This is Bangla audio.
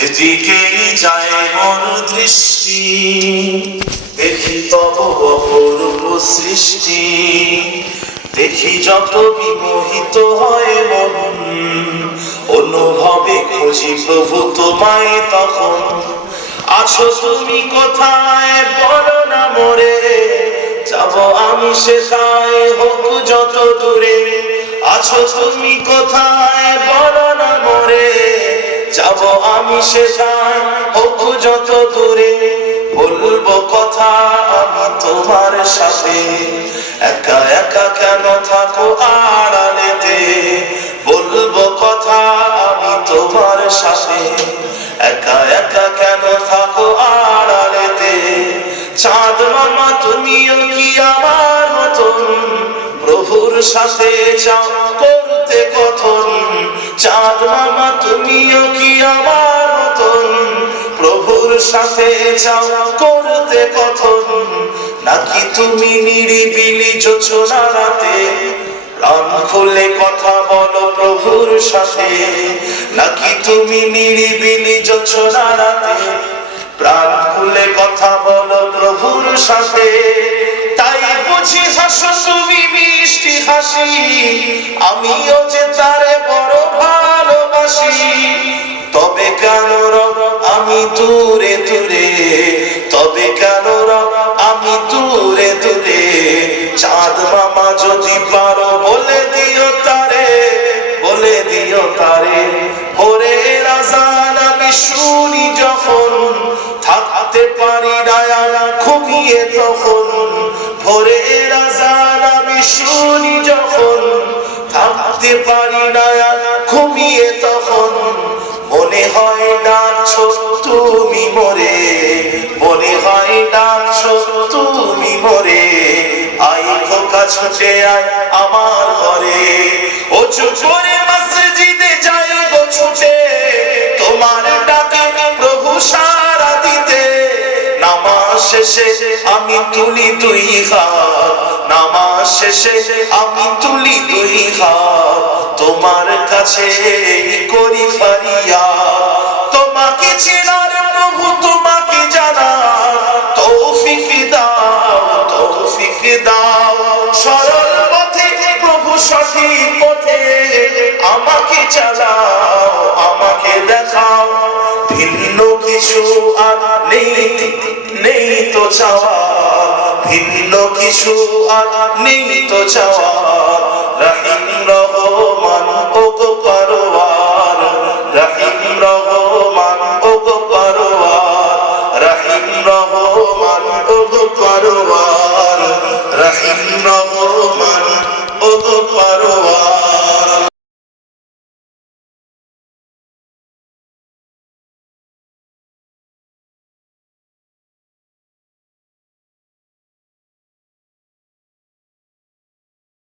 যেদিকেই যায় মোর দৃষ্টি, দেখি তব অপূর্ব সৃষ্টি। দেখি যত বিমোহিত হয় মন, অনুভবে খুঁজি প্রভু তোমায় তখন। আছো তুমি কোথায়? বলো না মোরে, যাব আমি সেটায় হোক যত দূরে। আছো তুমি কোথায়? বলো আমি সেটায় হোক যত দূরে। বলব কথা আমি তোমার সাথে। একা একা কেন থাকো আড়ালেতে বলব কথা আমি তোমার সাথে। একা একা কেন থাকো আড়ালেতে চাঁদ মামা, তুমিও কি আমার মতন? প্রভুর সাথে যাও করতে কথন চাঁদ মামা, তুমিও কি আমার সাথে যাও, করতে কথন নাকি তুমি নিরিবিলি যোচনা রাতে প্রাণ খুলে কথা বলো প্রভুর সাথে। নাকি তুমি নিরিবিলি যোচনা রাতে প্রাণ খুলে কথা বলো প্রভুর সাথে। তাই বুঝি হাসো তুমি মিষ্টি হাসি। আমিও যে তারে ভালোবাসি তবে কেন রব আমি দূরে দূরে। তবে কেন রব আমি দূরে দূরে। চাঁদ মামা যদি পারো, বলে দিও তারে, বলে দিও তারে। ওরে রাজান আমি শুনি যখন, থাকতে পারি না ঘুমিয়ে তখন। ভোরে রাজান আমি শুনি যখন, থাকতে পারি না হয় ডাকছো তুমি মরে। মনে হয় ডাকছো তুমি মরে। আই খোকা ছুটে আয় আমার ঘরে। ও চুপরে মসজিদে যাই গো ছুটে। তোমার প্রভু সারা দিতে। নামাজ শেষে আমি তুলি দুই হাত। নামাজ শেষে আমি তুলি দুই হাত। তোমার কাছে করি ফারিয়া। তোমাকে চেনার প্রভু তোমাকে জানা। তৌফিক দাও তৌফিক দাও। সরল পথে প্রভু সঠিক পথে আমাকে চালাও, আমাকে দেখাও। ভিন্ন কিছু আর নেই নেই তো চাওয়া। ভিন্ন কিছু আর নেই তো চাওয়া। রহিম রহ